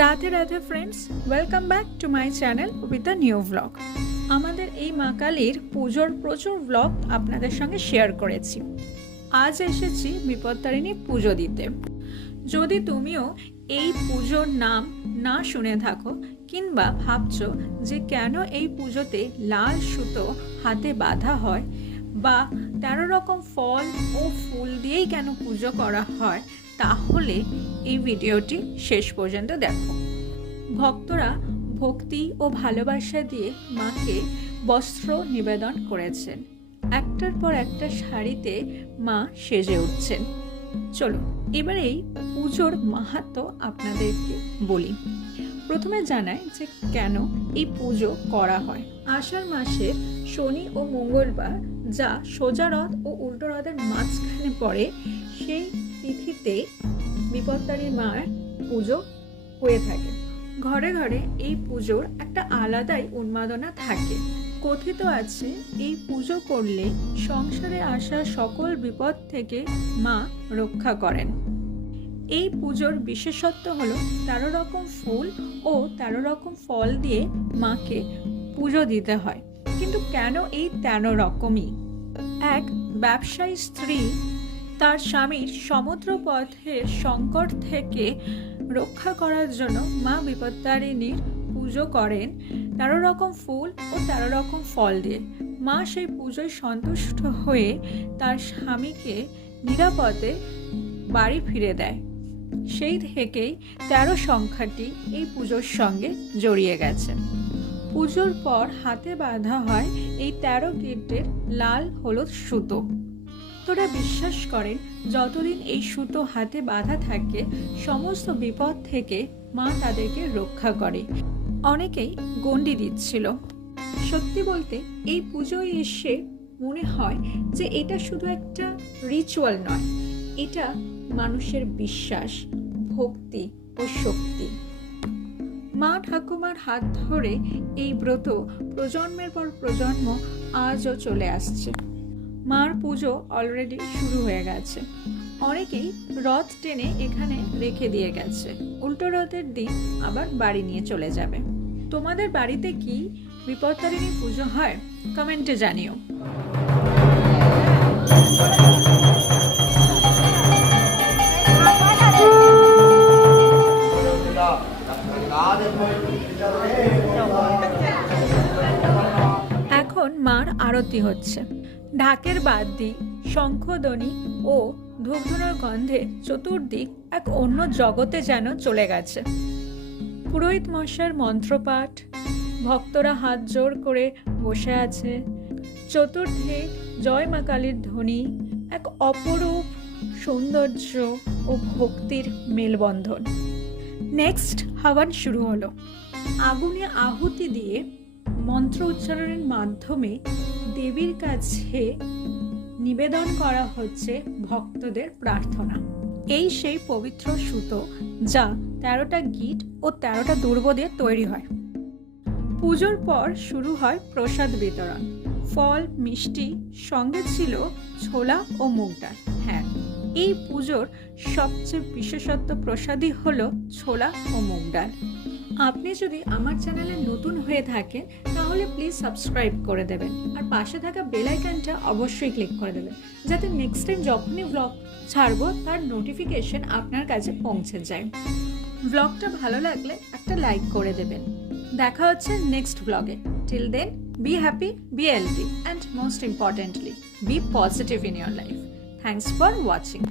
Radhe Radhe friends, welcome back to my channel with a new blog. আমাদের এই মা কালীর পুজোর প্রচুর ব্লগ আপনাদের সঙ্গে শেয়ার করেছি। আজ এসেছি বিপত্তারিণী পুজো দিতে। যদি তুমিও এই পুজোর নাম না শুনে থাকো কিংবা ভাবছো যে কেন এই পুজোতে লাল সুতো হাতে বাঁধা হয় বা 13 রকম ফল ও ফুল দিয়েই কেন পুজো করা হয়, তাহলে এই ভিডিওটি শেষ পর্যন্ত দেখো। ভক্তরা ভক্তি ও ভালোবাসা দিয়ে মাকে বস্ত্র নিবেদন করেছেন। একটার পর একটা শাড়িতে মা সেজে উঠছেন। চলো এবার এই পুজোর মাহাত্ম্য আপনাদেরকে বলি। প্রথমে জানাই যে কেন এই পুজো করা হয়। আষাঢ় মাসের শনি ও মঙ্গলবার, যা সোজা রথ ও উল্টো রথের মাঝখানে পড়ে, সেই তিথিতে বিপত্তারিণী মায়ের পুজো হয়ে থাকে। ঘরে ঘরে এই পুজোর একটা আলাদাই উন্মাদনা থাকে। কথিত আছে এই পুজো করলে সংসারে আসা সকল বিপদ থেকে মা রক্ষা করেন। এই পুজোর বিশেষত্ব হলো 13 রকম ফুল ও 13 রকম ফল দিয়ে মাকে পুজো দিতে হয়। কিন্তু কেন এই 13 রকমই? এক ব্যবসায়ী স্ত্রী তার স্বামীর সমুদ্র পথের সংকট থেকে রক্ষা করার জন্য মা বিপত্তারিণীর পুজো করেন 13 রকম ফুল ও 13 রকম ফল দিয়ে। মা সেই পুজোয় সন্তুষ্ট হয়ে তার স্বামীকে নিরাপদে বাড়ি ফিরে দেয়। সেই থেকেই 13 সংখ্যাটি এই পুজোর সঙ্গে জড়িয়ে গেছে। পুজোর পর হাতে বাঁধা হয় এই 13 গিঁটের লাল হলুদ সুতো। তোরা বিশ্বাস করেন যতদিন এই সুতো হাতে বাঁধা থাকে সমস্ত বিপদ থেকে মা তাদেরকে রক্ষা করে। অনেকেই গণ্ডি দিচ্ছিল। সত্যি বলতে এই পুজোয় এসে মনে হয় যে এটা শুধু একটা রিচুয়াল নয়, এটা মানুষের বিশ্বাস, ভক্তি ও শক্তি। মা ঠাকুমার হাত ধরে এই ব্রত প্রজন্মের পর প্রজন্ম আজও চলে আসছে। মার পুজো অলরেডি শুরু হয়ে গেছে। অনেকেই রথ টেনে এখানে রেখে দিয়ে গেছে। উল্টো রথের দিন আবার বাড়ি নিয়ে চলে যাবে। তোমাদের বাড়িতে কি বিপত্তারিণী পুজো হয়? কমেন্টে জানিও। এখন মার আরতি হচ্ছে। ঢাকের বাদ্যি, শঙ্খধ্বনি ও ধূপধুনোর গন্ধে চতুর্দিক এক অন্য জগতে যেন চলে গেছে। পুরোহিত মশাইয়ের মন্ত্রপাঠ, ভক্তরা হাত জোড় করে বসে আছে। চতুর্দিকে জয় মা কালীর ধ্বনি, এক অপরূপ সৌন্দর্য ও ভক্তির মেলবন্ধন। নেক্সট হাওয়ান শুরু হলো। আগুনে আহুতি দিয়ে মন্ত্র উচ্চারণের মাধ্যমে দেবীর কাছে নিবেদন করা হচ্ছে ভক্তদের প্রার্থনা। এই সেই পবিত্র সুতো যা 13টা গিঁট ও 13টা দুর্ব দিয়ে তৈরি হয়। পুজোর পর শুরু হয় প্রসাদ বিতরণ। ফল, মিষ্টি, সঙ্গে ছিল ছোলা ও মুগ ডাল। হ্যাঁ, এই পুজোর সবচেয়ে বিশেষত্ব প্রসাদই হলো ছোলা ও মুগ ডাল। আপনি যদি আমার চ্যানেলে নতুন হয়ে থাকেন তাহলে প্লিজ সাবস্ক্রাইব করে দেবেন আর পাশে থাকা বেল আইকনটা অবশ্যই ক্লিক করে দেবেন, যাতে নেক্সট টাইম যখনই ব্লগ ছাড়বো তার নোটিফিকেশন আপনার কাছে পৌঁছে যায়। ব্লগটা ভালো লাগলে একটা লাইক করে দেবেন। দেখা হচ্ছে নেক্সট ব্লগে। Till then, be happy, be healthy, and most importantly, be positive in your life. Thanks for watching.